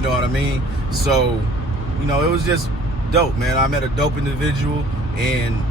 You know what I mean? So, you know, it was just dope, man. I met a dope individual, and,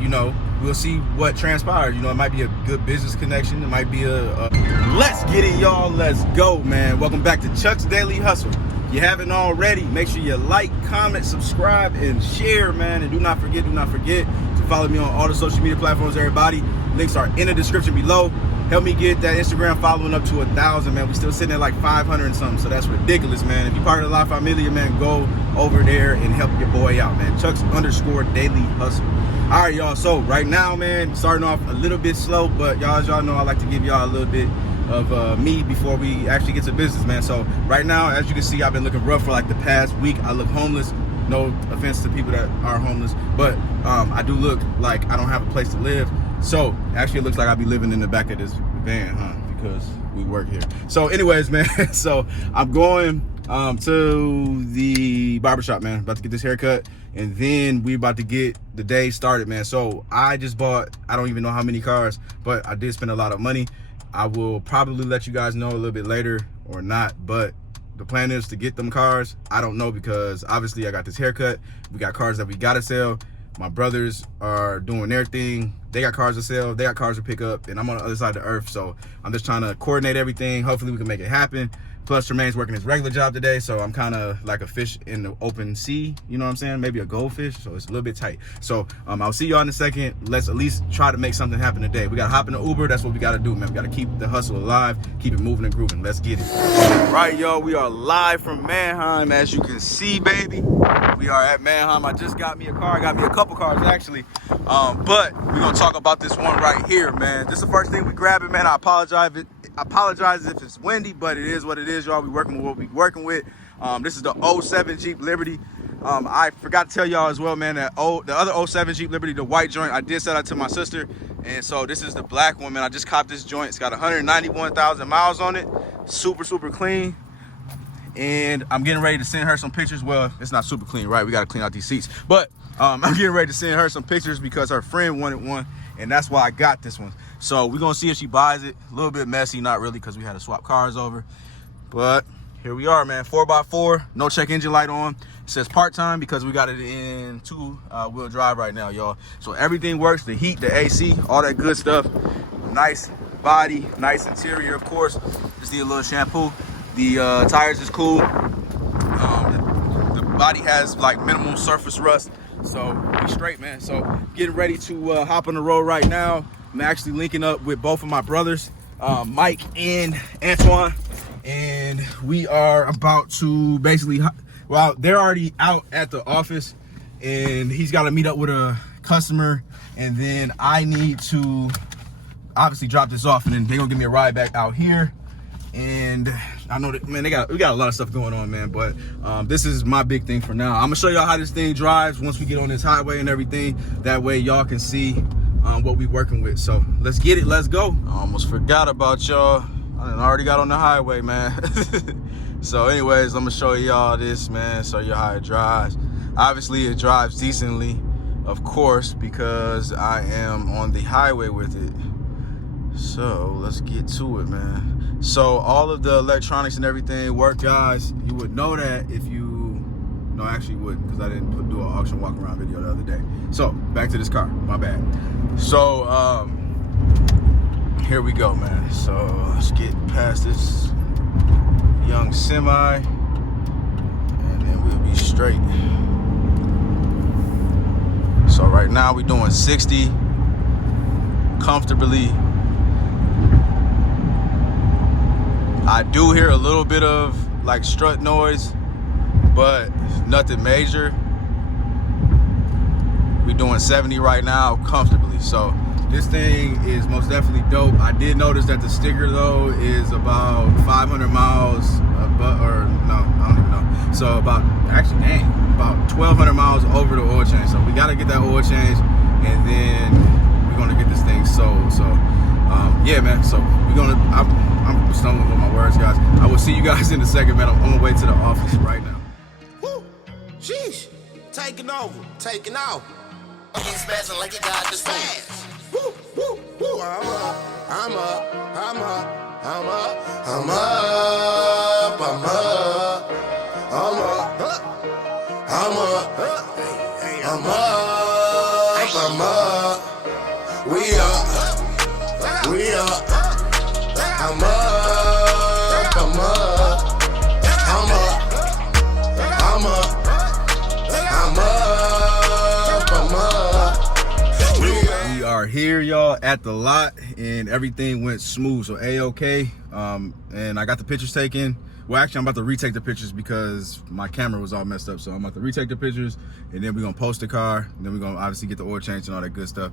you know, we'll see what transpires. You know, it might be a good business connection. It might be a let's get it, y'all. Let's go, man. Welcome back to Chuck's Daily Hustle. If you haven't already, make sure you like, comment, subscribe, and share, man. And do not forget to follow me on all the social media platforms, everybody. Links are in the description below. Help me get that Instagram following up to 1,000, man. We still sitting at like 500 and something, so that's ridiculous, man. If you're part of the La Familia, man, go over there and help your boy out, man. Chuck's_Daily Hustle. All right, y'all. So right now, man, starting off a little bit slow, but y'all, as y'all know, I like to give y'all a little bit of me before we actually get to business, man. So right now, as you can see, I've been looking rough for like the past week. I look homeless. No offense to people that are homeless, but I do look like I don't have a place to live. So actually, it looks like I'll be living in the back of this van, because we work here. So anyways, man, so I'm going to the barbershop, man. About to get this haircut, and then we about to get the day started, man. So I just bought, I don't even know how many cars, but I did spend a lot of money. I will probably let you guys know a little bit later or not, but the plan is to get them cars. I don't know, because obviously I got this haircut. We got cars that we gotta sell. My brothers are doing their thing. They got cars to sell. They got cars to pick up, and I'm on the other side of the earth. So I'm just trying to coordinate everything. Hopefully we can make it happen. Plus Tremaine's working his regular job today, so I'm kind of like a fish in the open sea. You know what I'm saying? Maybe a goldfish, so it's a little bit tight. So I'll see y'all in a second. Let's at least try to make something happen today. We got to hop in the Uber. That's what we got to do, man. We got to keep the hustle alive, keep it moving and grooving. Let's get it. All right, y'all. We are live from Mannheim, as you can see, baby. We are at Mannheim. I just got me a car. I got me a couple cars, actually. But we're going to talk about this one right here, man. This is the first thing we grabbing, man. I apologize if it's windy, but it is what it is, y'all. We working with what we working with. This is the 07 Jeep Liberty. I forgot to tell y'all as well, man, that the other 07 Jeep Liberty, the white joint, I did sell that to my sister, and so this is the black one, man. I just copped this joint. It's got 191,000 miles on it. Super clean. And I'm getting ready to send her some pictures. Well, it's not super clean, right? We got to clean out these seats. But I'm getting ready to send her some pictures because her friend wanted one, and that's why I got this one. So we're going to see if she buys it. A little bit messy, not really, because we had to swap cars over. But here we are, man. 4x4, no check engine light on. It says part-time because we got it in two-wheel drive right now, y'all. So everything works, the heat, the AC, all that good stuff. Nice body, nice interior, of course. Just need a little shampoo. The tires is cool. The body has like minimal surface rust, so we straight, man. So getting ready to hop on the road right now. I'm actually linking up with both of my brothers, Mike and Antoine, and we are about to basically, well, they're already out at the office, and he's got to meet up with a customer, and then I need to obviously drop this off, and then they're gonna give me a ride back out here. And I know that, man, we got a lot of stuff going on, man, but this is my big thing for now. I'm gonna show y'all how this thing drives once we get on this highway and everything. That way y'all can see what we working with. So let's get it, let's go. I almost forgot about y'all. I already got on the highway, man. So anyways, I'm gonna show y'all this, man, show you how it drives. Obviously it drives decently, of course, because I am on the highway with it. So let's get to it, man. So all of the electronics and everything work, guys. You would know that if you, no, actually you wouldn't, because I didn't do an auction walk around video the other day. So back to this car, my bad. So here we go, man. So let's get past this young semi, and then we'll be straight. So right now we're doing 60 comfortably. I do hear a little bit of like strut noise, but nothing major. We're doing 70 right now comfortably. So this thing is most definitely dope. I did notice that the sticker though is about 500 miles, or no, I don't even know. So about 1,200 miles over the oil change. So we gotta get that oil change, and then we're gonna get this thing sold. So yeah, man. So we're gonna. I'm stumbling with my words, guys. I will see you guys in a second, man. I'm on my way to the office right now. Woo! Sheesh! Taking over, taking off. I'm spazzing like you got this fast. Woo! Woo! Woo! I'm up, I'm up, I'm up, I'm up, I'm up, I'm up. I'm up. I'm up. I'm up. We up. We up. I'm up. I'm up. I'm up. I'm up. I'm up. I'm up. We are here, y'all, at the lot, and everything went smooth, so A-okay. And I got the pictures taken. Well, actually, I'm about to retake the pictures because my camera was all messed up. So I'm about to retake the pictures, and then we're gonna post the car. And then we're gonna obviously get the oil change and all that good stuff.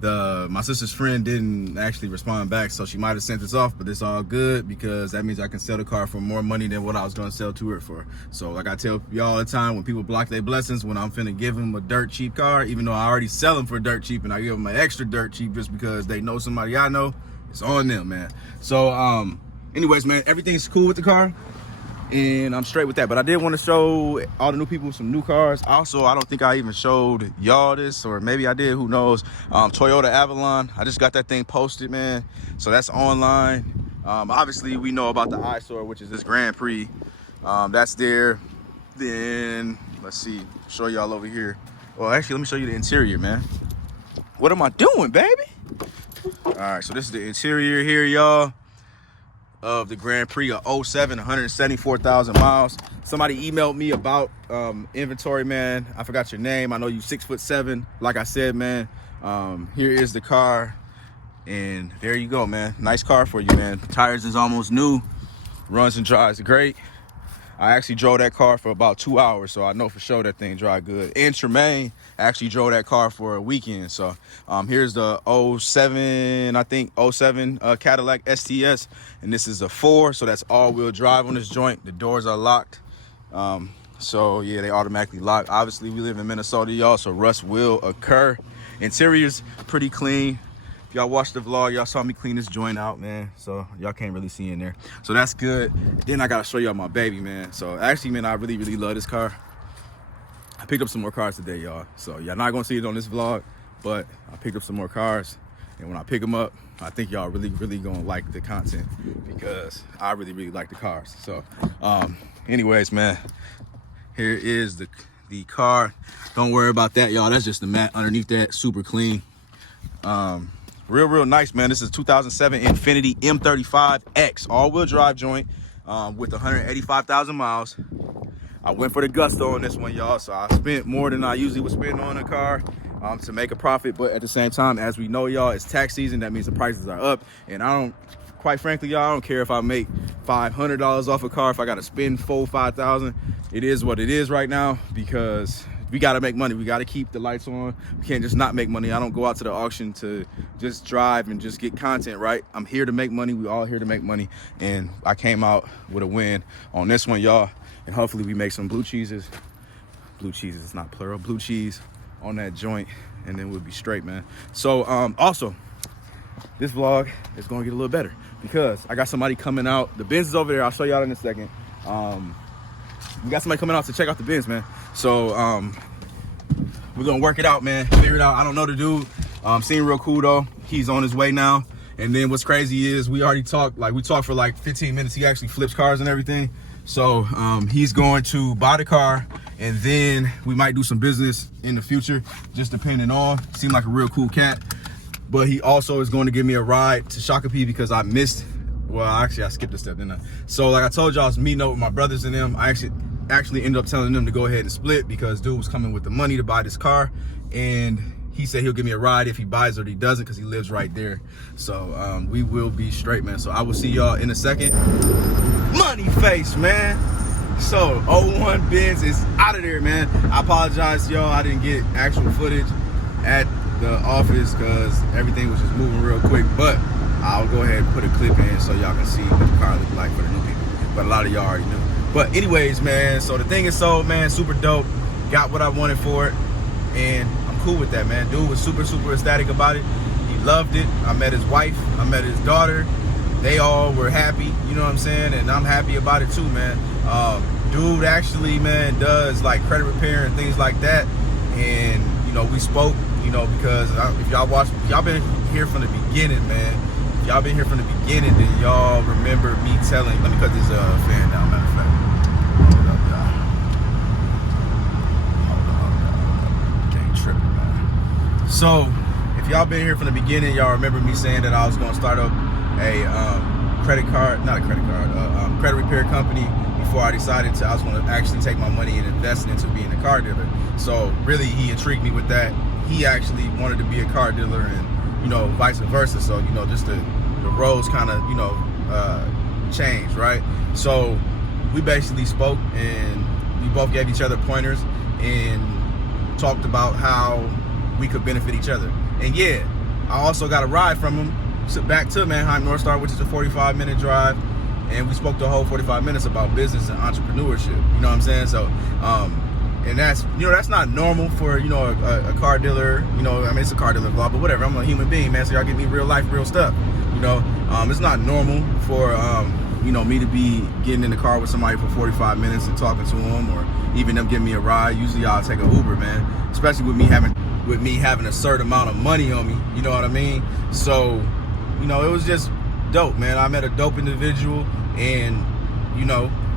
My sister's friend didn't actually respond back, so she might have sent this off, but it's all good because that means I can sell the car for more money than what I was gonna sell to her for. So like I tell y'all all the time, when people block their blessings, when I'm finna give them a dirt cheap car, even though I already sell them for dirt cheap, and I give them an extra dirt cheap just because they know somebody I know, it's on them, man. So anyways, man, everything's cool with the car, and I'm straight with that. But I did want to show all the new people some new cars. Also, I don't think I even showed y'all this, or maybe I did, who knows. Toyota Avalon, I just got that thing posted, man. So that's online. Obviously, we know about the eyesore, which is this Grand Prix. That's there. Then, let's see, show y'all over here. Well, actually, let me show you the interior, man. What am I doing, baby? All right, so this is the interior here, y'all, of the Grand Prix, of 07, 174,000 miles. Somebody emailed me about inventory, man. I forgot your name. I know you 6'7". Like I said, man, here is the car, and there you go, man. Nice car for you, man. Tires is almost new, runs and drives great. I actually drove that car for about 2 hours, so I know for sure that thing drive good. And Tremaine actually drove that car for a weekend. So here's the 07, I think 07 Cadillac STS, and this is a 4, so that's all-wheel drive on this joint. The doors are locked, so yeah, they automatically lock. Obviously, we live in Minnesota, y'all, so rust will occur. Interior's pretty clean. If y'all watched the vlog, y'all saw me clean this joint out, man, so y'all can't really see in there, so that's good. Then I gotta show y'all my baby, man. So actually, man, I really love this car. I picked up some more cars today, y'all, so y'all not gonna see it on this vlog, but I picked up some more cars, and when I pick them up, I think y'all really gonna like the content because I really like the cars. So anyways, man, here is the car. Don't worry about that, y'all. That's just the mat underneath that, super clean. Real nice, man. This is 2007 Infiniti M35X all-wheel drive joint with 185,000 miles. I went for the gusto on this one, y'all, so I spent more than I usually would spend on a car to make a profit. But at the same time, as we know, y'all, it's tax season. That means the prices are up, and quite frankly, y'all, I don't care if I make $500 off a car. If I got to spend $5,000, it is what it is right now, because we got to make money. We got to keep the lights on. We can't just not make money. I don't go out to the auction to just drive and just get content, right? I'm here to make money. We all here to make money. And I came out with a win on this one, y'all. And hopefully we make some blue cheeses. Blue cheeses, it's not plural. Blue cheese on that joint. And then we'll be straight, man. So also, this vlog is going to get a little better because I got somebody coming out. The Benz is over there. I'll show y'all in a second. We got somebody coming out to check out the Benz, man. So we're gonna work it out, man. Figure it out. I don't know the dude. Seemed real cool though. He's on his way now. And then what's crazy is we already talked. Like, we talked for like 15 minutes. He actually flips cars and everything. So he's going to buy the car, and then we might do some business in the future, just depending on. Seemed like a real cool cat. But he also is going to give me a ride to Shakopee because I missed. Well, actually, I skipped a step, didn't I? So like I told y'all, I was meeting up with my brothers and them. I actually ended up telling them to go ahead and split because dude was coming with the money to buy this car, and he said he'll give me a ride if he buys it or he doesn't, because he lives right there. So we will be straight, man. So I will see y'all in a second. Money face, man. So 01 Benz is out of there, man. I apologize, y'all. I didn't get actual footage at the office because everything was just moving real quick, but I'll go ahead and put a clip in so y'all can see what the car looks like for the new people. But a lot of y'all already knew. But anyways, man, so the thing is sold, man. Super dope. Got what I wanted for it, and I'm cool with that, man. Dude was super ecstatic about it. He loved it. I met his wife. I met his daughter. They all were happy, you know what I'm saying? And I'm happy about it too, man. Dude actually, man, does like credit repair and things like that. And, you know, we spoke, you know, because if y'all been here from the beginning, man. If y'all been here from the beginning, then y'all remember me telling, let me cut this fan down, matter of fact. So if y'all been here from the beginning, y'all remember me saying that I was gonna start up a credit repair company before I decided I was gonna actually take my money and invest it into being a car dealer. So really he intrigued me with that. He actually wanted to be a car dealer, and vice versa. So just the roles kind of changed, right? So we basically spoke, and we both gave each other pointers and talked about how we could benefit each other. And yeah, I also got a ride from him back to Mannheim North Star, which is a 45-minute drive, and we spoke the whole 45 minutes about business and entrepreneurship. You know what I'm saying? So and that's that's not normal for a car dealer. It's a car dealer vlog, but whatever. I'm a human being, man, so y'all give me real life, real stuff. It's not normal for me to be getting in the car with somebody for 45 minutes and talking to them, or even them giving me a ride. Usually I'll take an Uber, man, especially with me having a certain amount of money on me, you know what I mean? So it was just dope, man. I met a dope individual, and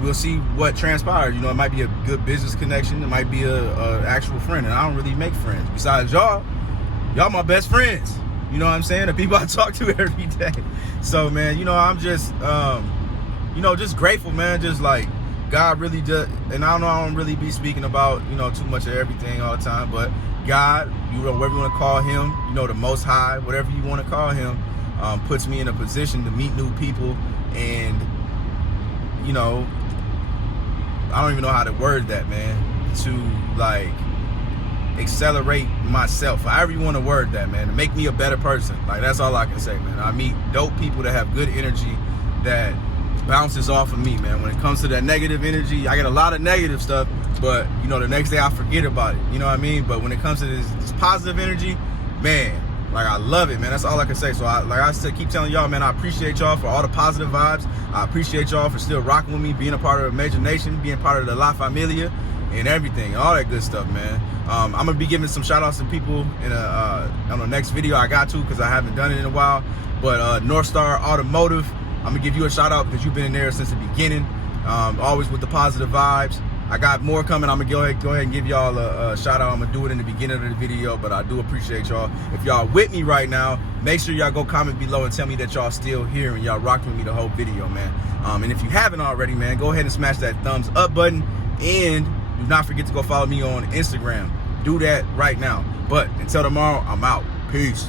we'll see what transpires. It might be a good business connection, it might be a actual friend, and I don't really make friends besides y'all my best friends, you know what I'm saying, the people I talk to every day. So man, I'm just just grateful, man. Just like God really does. And I know I don't really be speaking about too much of everything all the time, but God, whatever you want to call him, the Most High, whatever you want to call him, puts me in a position to meet new people. And I don't even know how to word that, man, to like accelerate myself, however you want to word that, man, to make me a better person. Like, that's all I can say, man. I meet dope people that have good energy that bounces off of me, man. When it comes to that negative energy, I get a lot of negative stuff, but the next day I forget about it, you know what I mean? But when it comes to this positive energy, man, like, I love it, man. That's all I can say. So like I said, keep telling y'all, man, I appreciate y'all for all the positive vibes. I appreciate y'all for still rocking with me, being a part of Major Nation, being part of the La Familia and everything, all that good stuff, man. I'm gonna be giving some shout outs to people in on the next video I got to, because I haven't done it in a while. But North Star Automotive, I'm gonna give you a shout out because you've been in there since the beginning, always with the positive vibes. I got more coming. I'm gonna go ahead and give y'all a shout out. I'm gonna do it in the beginning of the video, but I do appreciate y'all. If y'all with me right now, make sure y'all go comment below and tell me that y'all still here and y'all rocking with me the whole video, man. And if you haven't already, man, go ahead and smash that thumbs up button, and do not forget to go follow me on Instagram. Do that right now. But until tomorrow, I'm out. Peace.